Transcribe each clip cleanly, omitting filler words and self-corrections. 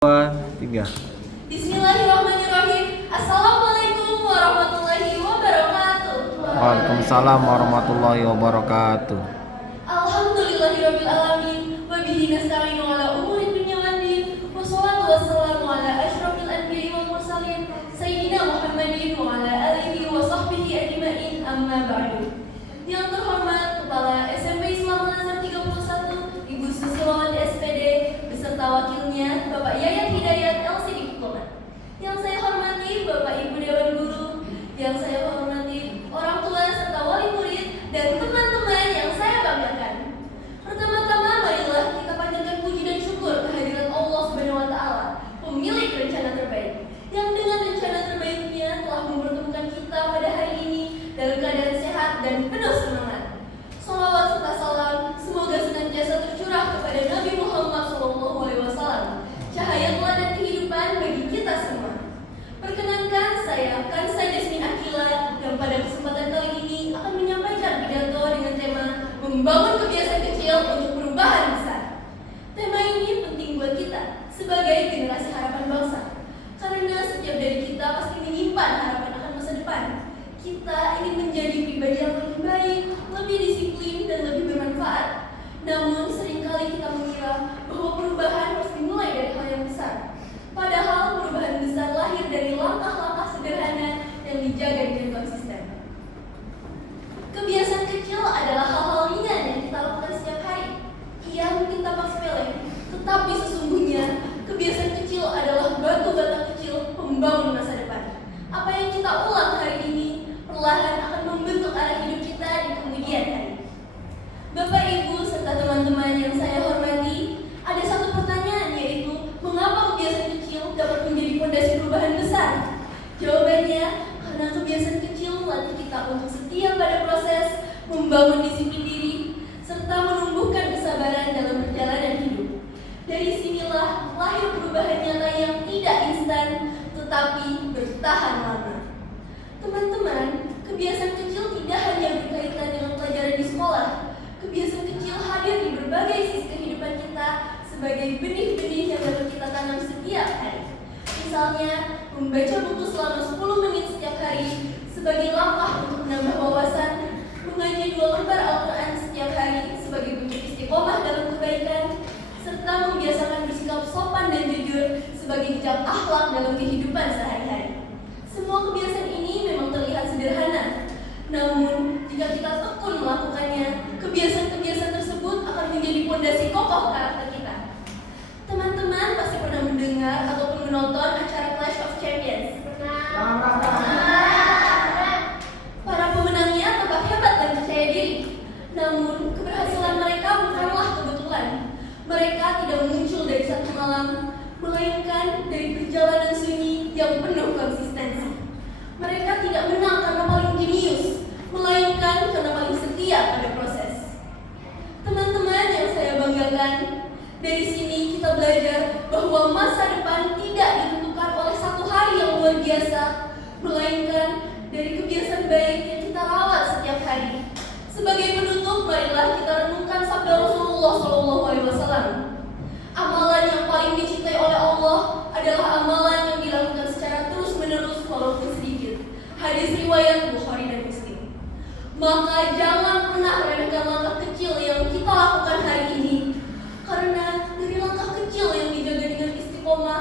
Dua, tiga. Bismillahirrahmanirrahim. Assalamualaikum warahmatullahi wabarakatuh. Waalaikumsalam warahmatullahi wabarakatuh. Alhamdulillahirabbil alamin wa bihi nasta'inu ala umuri dunya wad din. Wassalatu wassalamu ala asyrofil anbiya'i wal mursalin sayyidina Muhammadin wa ala alihi wa sahbihi ajma'in, amma ba'du. Yang terhormat Kepala SMP Islam Al-Azhar 31 Ibu Susilo SPD beserta wakilnya Bapak Yayat Hidayat LCD Diplomat. Yang saya hormati Bapak Ibu Dewan Guru, yang saya hormati orang tua serta wali murid dan teman-teman yang saya banggakan. Pertama-tama marilah kita panjatkan puji dan syukur kehadirat Allah Subhanahu wa taala, pemilik rencana terbaik, yang dengan rencana terbaiknya telah mempertemukan kita pada hari ini dalam keadaan sehat dan penuh semangat. Salawat serta salam semoga senantiasa tercurah kepada Nabi Muhammad SAW, cahaya teladan kehidupan bagi kita semua. Perkenankan saya Kansa Jasmine Akila yang pada kesempatan kali ini akan menyampaikan pidato dengan tema membangun kebiasaan kecil untuk perubahan besar. Tema ini penting buat kita sebagai generasi harapan bangsa, karena setiap dari kita pasti menyimpan harapan akan masa depan. Kita ingin menjadi pribadi yang lebih baik, lebih disiplin, dan lebih bermanfaat. Namun seringkali kita mengira bahwa perubahan harus dimulai dari hal yang besar. Padahal perubahan besar lahir dari langkah-langkah sederhana yang dijaga dengan konsisten. Kebiasaan kecil adalah hal-hal ringan yang kita lakukan setiap hari. Ia mungkin tampak sepele, tetapi sesungguhnya kebiasaan kecil adalah batu bata kecil pembangun masa depan. Apa yang kita ulang hari ini perlahan akan membentuk arah hidup kita di kemudian hari. Bapak, Ibu, serta teman-teman yang saya hormati, ada satu pertanyaan, yaitu mengapa kebiasaan kecil dapat menjadi fondasi perubahan besar? Jawabannya, karena kebiasaan kecil melatih kita untuk setia pada proses, membangun disiplin diri, serta menumbuhkan kesabaran dalam perjalanan hidup. Dari sinilah lahir perubahan nyata yang tidak instan, tetapi bertahan lama. Teman-teman, kebiasaan kecil tidak hanya berkaitan dengan pelajaran di sekolah. Kebiasaan kecil hadir di berbagai sisi kehidupan kita sebagai benih-benih yang dapat kita tanam setiap hari. Misalnya, membaca buku selama 10 menit setiap hari sebagai langkah untuk menambah wawasan, mengaji 2 lembar Al-Quran setiap hari sebagai bentuk istiqomah dalam kebaikan, serta membiasakan bersikap sopan dan jujur sebagai jejak akhlak dalam kehidupan sehari-hari. Semua kebiasaan ini memang terlihat sederhana, namun jika kita tekun melakukannya, kebiasaan-kebiasaan tersebut akan menjadi fondasi kokoh karakter kita. Teman-teman pasti pernah mendengar ataupun menonton acara Clash of Champions. Para pemenangnya tampak hebat dan percaya diri, namun keberhasilan mereka bukanlah kebetulan. Mereka tidak muncul dari satu malam, melainkan dari perjalanan sunyi yang penuh konsistensi. Mereka tidak menang karena paling jenius, melainkan karena paling setia pada proses. Teman-teman yang saya banggakan, dari sini kita belajar bahwa masa depan tidak ditentukan oleh satu hari yang luar biasa, melainkan dari kebiasaan baik yang kita rawat setiap hari. Sebagai penutup, marilah kita renungkan sabda Rasulullah SAW. Amalan yang paling dicintai oleh Allah adalah amalan yang dilakukan secara terus-menerus walaupun sedikit. Hadis riwayat Bukhari dan Muslim. Maka jangan pernah remehkan langkah kecil yang kita lakukan hari ini, karena dari langkah kecil yang dijaga dengan istiqomah,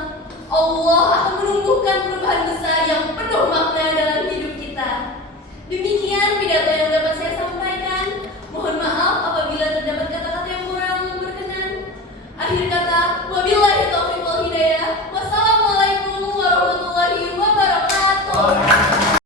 Allah akan menumbuhkan perubahan besar yang penuh makna dalam